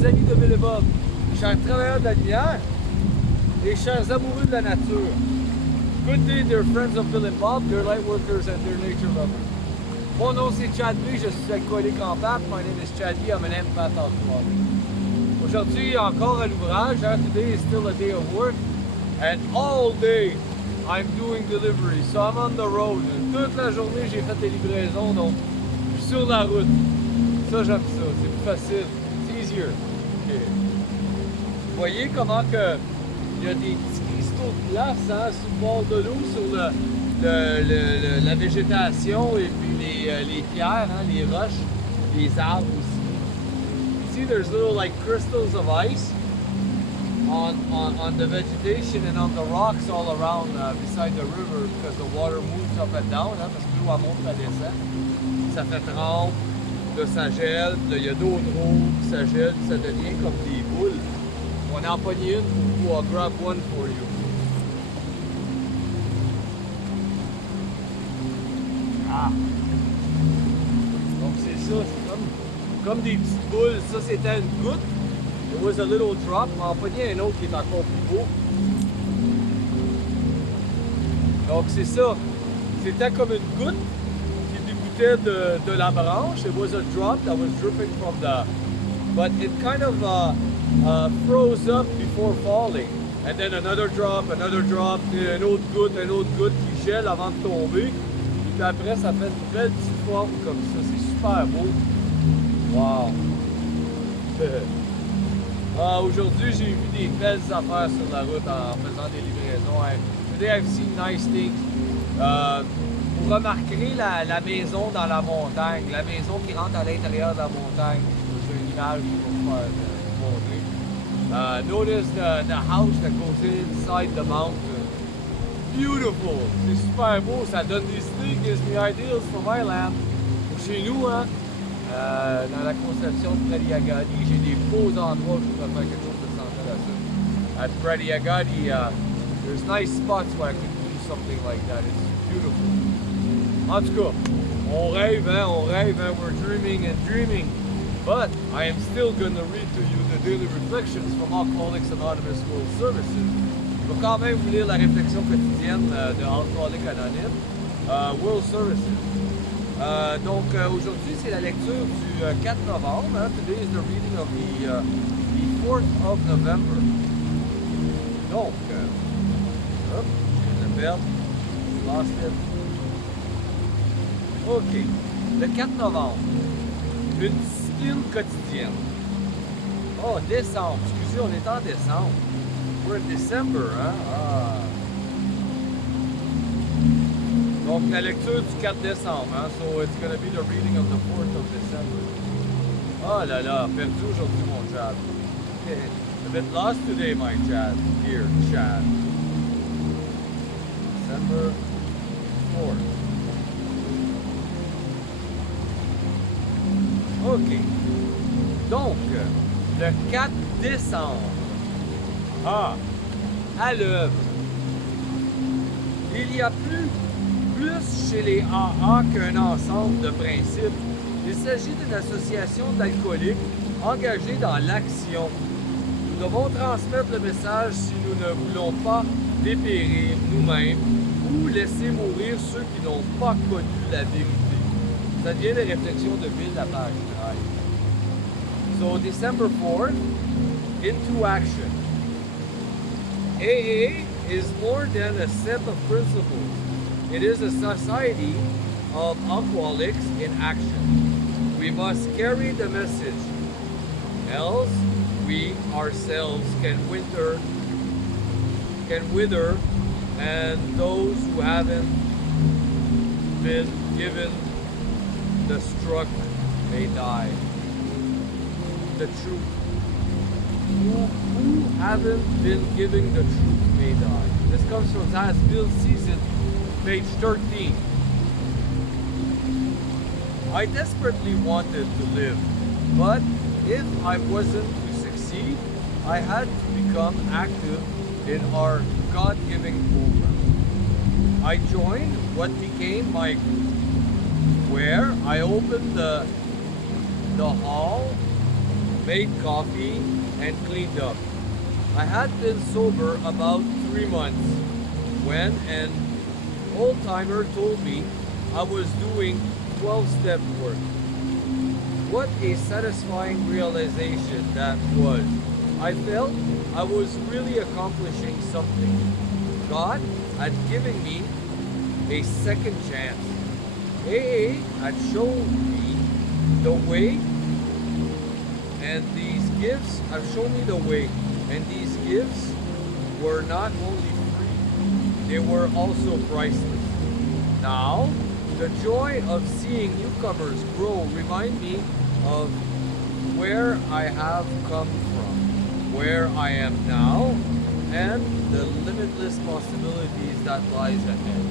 chers amis de Bill et Bob, chers travailleurs de la lumière et chers amoureux de la nature. Good day, dear friends of Bill and Bob, dear light workers and dear nature lovers. Mon nom c'est Chad B, je suis alcoolique en pape. My name is Chad B, I'm an empath alcoholic. Aujourd'hui, encore à l'ouvrage. Today is still a day of work. And all day, I'm doing delivery. So I'm on the road. Toute la journée, j'ai fait des livraisons, donc je suis sur la route. Ça, j'aime ça. C'est plus facile. It's easier. Okay. Vous voyez comment que il y a des petits cristaux de glace hein, sur le bord de l'eau, sur la végétation et puis les pierres, hein, les roches, les arbres aussi. You see, there's little like crystals of ice on the vegetation and on the rocks all around beside the river because the water moves up and down, hein, parce que l'eau monte et descend. Ça fait trempe, là ça gèle, là il y a d'autres eaux, ça gèle, ça devient comme des boules. On en pogne une pour vous, I'll grab one for you. Ah! Donc c'est ça, c'est comme des petites boules. Ça c'était une goutte. It was a little drop. On va en pogner un autre qui est encore plus beau. Donc c'est ça. C'était comme une goutte qui dégouttait de la branche. It was a drop that was dripping from the... But it kind of froze up before falling. And then another drop, un autre goutte qui gèle avant de tomber. Puis après, ça fait une belle petite forme comme ça. C'est super beau. Wow! Aujourd'hui, j'ai vu des belles affaires sur la route en faisant des livraisons. Today I've seen nice things. Vous remarquerez la maison dans la montagne, la maison qui rentre à l'intérieur de la montagne. C'est une image que je vais vous montrer. Notice the house that goes inside the mountain. Beautiful! C'est super beau, ça donne des idées, gives me ideas for my land. Chez nous, hein, dans la conception de Pradiagadi, j'ai des beaux endroits où je pourrais faire quelque chose de semblable à ça. At Pradiagadi, there's nice spots where I can do something like that. It's beautiful. En tout cas, on rêve, hein, we're dreaming and dreaming. But I am still going to read to you the daily reflections from Alcooliques Anonymous World Services. Je vais quand même vous lire la réflexion quotidienne de Alcooliques Anonymes World Services. Donc aujourd'hui c'est la lecture du 4 novembre. Hein? Today is the reading of the 4th of November. Donc, hop, je vais le perdre. Lost it. Ok, le 4 novembre. Une discipline quotidienne. Oh, décembre. Excusez, on est en décembre. We're in December, hein? Ah. Donc la lecture du 4 décembre, hein? So it's going to be the reading of the 4th of December. Oh là là, perdu aujourd'hui mon Chad. A bit lost today my Chad. Here, Chad. December 4th. Ok. Donc, le 4 décembre. Ah, à l'œuvre. Il y a plus chez les AA qu'un ensemble de principes. Il s'agit d'une association d'alcooliques engagés dans l'action. Nous devons transmettre le message si nous ne voulons pas dépérir nous-mêmes ou laisser mourir ceux qui n'ont pas connu la vérité. Ça devient des réflexions de Bill, la page 13. So, December 4th, into action. AA is more than a set of principles. It is a society of alcoholics in action. We must carry the message, else we ourselves can wither, and those who haven't been given the struck may die. The truth. Who haven't been given the truth may die. This comes from As Bill sees it, page 13. I desperately wanted to live, but if I wasn't to succeed, I had to become active in our God-giving program. I joined what became my group, where I opened the hall made coffee, and cleaned up. I had been sober about 3 months when an old-timer told me I was doing 12-step work. What a satisfying realization that was. I felt I was really accomplishing something. God had given me a second chance. AA had shown me the way, and these gifts have shown me the way. And these gifts were not only free, they were also priceless. Now, the joy of seeing newcomers grow remind me of where I have come from, where I am now, and the limitless possibilities that lies ahead.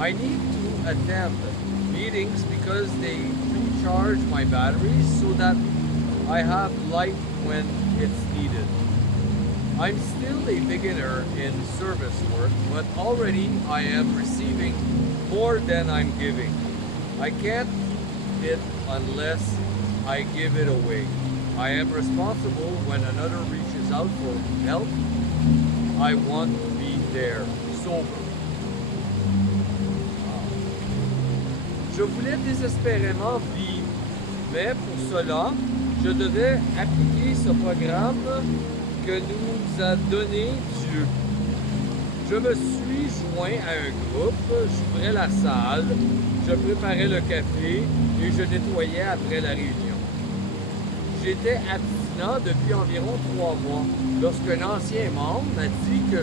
I need to attend meetings because they recharge my batteries so that I have light when it's needed. I'm still a beginner in service work, but already I am receiving more than I'm giving. I can't keep it unless I give it away. I am responsible when another reaches out for help. I want to be there, sober. Je voulais désespérément vivre, mais pour cela, je devais appliquer ce programme que nous a donné Dieu. Je me suis joint à un groupe, j'ouvrais la salle, je préparais le café et je nettoyais après la réunion. J'étais abstinent depuis environ 3 mois lorsqu'un ancien membre m'a dit que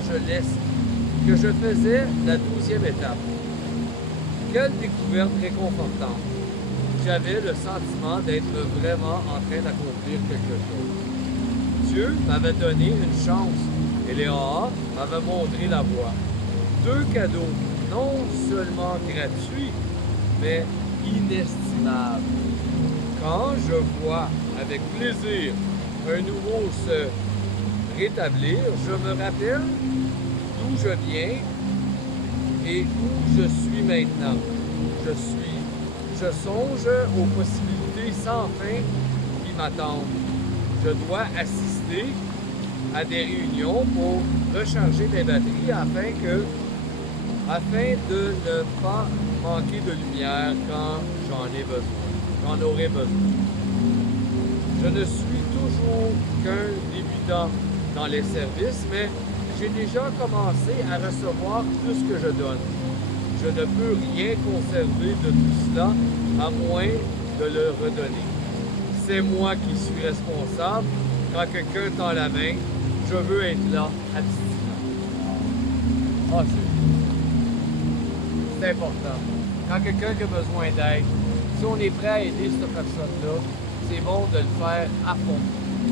je faisais la 12e étape. Quelle découverte réconfortante! J'avais le sentiment d'être vraiment en train d'accomplir quelque chose. Dieu m'avait donné une chance et Léa m'avait montré la voie. 2 cadeaux, non seulement gratuits, mais inestimables. Quand je vois avec plaisir un nouveau se rétablir, je me rappelle d'où je viens et où je suis maintenant. Je songe aux possibilités sans fin qui m'attendent. Je dois assister à des réunions pour recharger mes batteries afin de ne pas manquer de lumière quand j'en aurai besoin. Je ne suis toujours qu'un débutant dans les services, mais j'ai déjà commencé à recevoir plus que je donne. Je ne peux rien conserver de tout cela à moins de le redonner. C'est moi qui suis responsable. Quand quelqu'un tend la main, je veux être là, abstinent. Ah, c'est important. Quand quelqu'un a besoin d'aide, si on est prêt à aider cette personne-là, c'est bon de le faire à fond.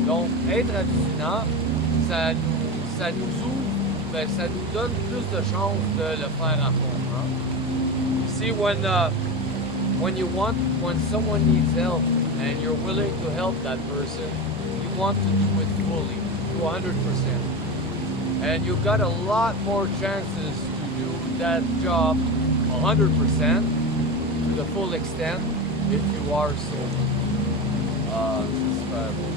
Donc, être abstinent, ça nous ouvre, ben, ça nous donne plus de chances de le faire à fond. Hein? See, when someone needs help and you're willing to help that person, you want to do it fully, to 100%. And you've got a lot more chances to do that job 100% to the full extent if you are sober. C'est super beau.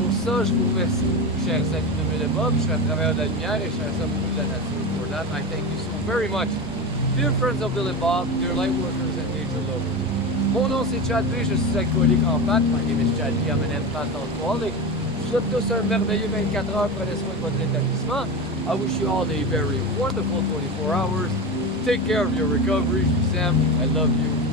Pour ça, je vous remercie beaucoup, chers amis de Mille et Bob. Je suis un travailleur de la lumière et je fais ça beaucoup de la nature. For that, I thank you so very much. Dear friends of Bill and Bob, dear light workers and nature lovers. Mon nom c'est Chad B, je suis alcoolique en pâte. My name is Chad B, I'm an empath alcoholic. Je vous souhaite tous un merveilleux 24 heures. Prenez soin de votre rétablissement. I wish you all a very wonderful 24 hours. Take care of your recovery. Je vous aime. I love you.